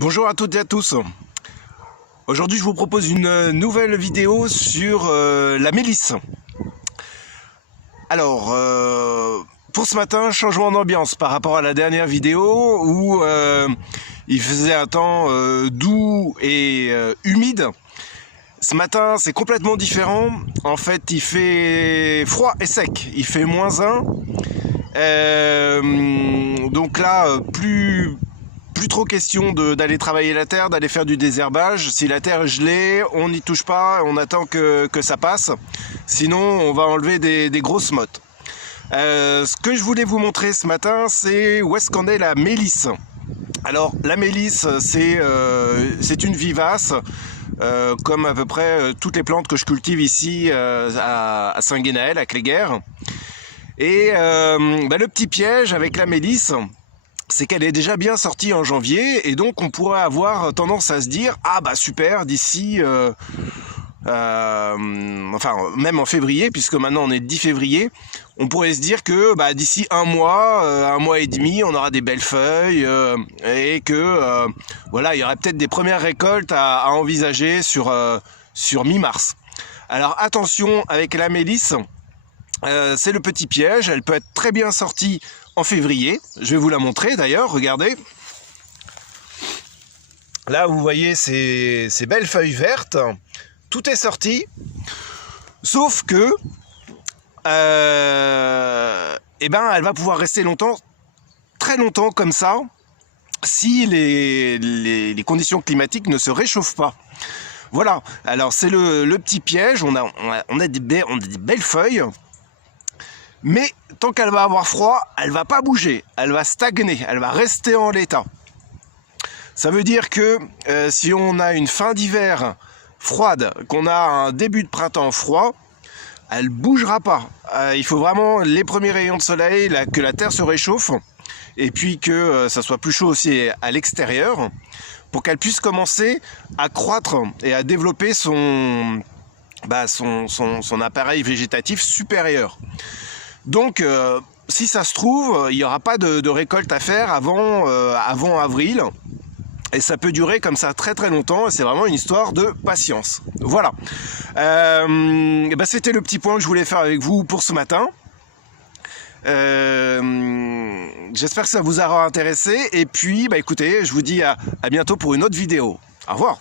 Bonjour à toutes et à tous. Aujourd'hui, je vous propose une nouvelle vidéo sur la mélisse. Alors, pour ce matin, changement d'ambiance par rapport à la dernière vidéo où il faisait un temps doux et humide. Ce matin, c'est complètement différent. En fait, il fait froid et sec. Il fait -1. Donc là, plus trop question d'aller travailler la terre, d'aller faire du désherbage. Si la terre est gelée, on n'y touche pas, on attend que ça passe. Sinon, on va enlever des grosses mottes. Ce que je voulais vous montrer ce matin, c'est où est-ce qu'en est la mélisse. Alors, la mélisse, c'est une vivace, comme à peu près toutes les plantes que je cultive ici à Saint-Guénaël, à Cléguer. Et le petit piège avec la mélisse, c'est qu'elle est déjà bien sortie en janvier, et donc on pourrait avoir tendance à se dire « Ah bah super, d'ici... enfin, même en février, puisque maintenant on est 10 février, on pourrait se dire que d'ici un mois et demi, on aura des belles feuilles, et que voilà, il y aura peut-être des premières récoltes à envisager sur mi-mars. » Alors attention avec la mélisse, c'est le petit piège, elle peut être très bien sortie en février. Je vais vous la montrer d'ailleurs, regardez. Là vous voyez ces belles feuilles vertes, tout est sorti, sauf que elle va pouvoir rester longtemps, très longtemps comme ça, si les conditions climatiques ne se réchauffent pas. Voilà, alors c'est le petit piège, on a des belles feuilles, mais tant qu'elle va avoir froid, elle va pas bouger, elle va stagner, elle va rester en l'état. Ça veut dire que si on a une fin d'hiver froide, qu'on a un début de printemps froid, elle bougera pas. Il faut vraiment les premiers rayons de soleil, que la terre se réchauffe, et puis que ça soit plus chaud aussi à l'extérieur, pour qu'elle puisse commencer à croître et à développer son appareil végétatif supérieur. Donc, si ça se trouve, il n'y aura pas de récolte à faire avant avril. Et ça peut durer comme ça très très longtemps. Et c'est vraiment une histoire de patience. Voilà. C'était le petit point que je voulais faire avec vous pour ce matin. J'espère que ça vous aura intéressé. Et puis, écoutez, je vous dis à bientôt pour une autre vidéo. Au revoir.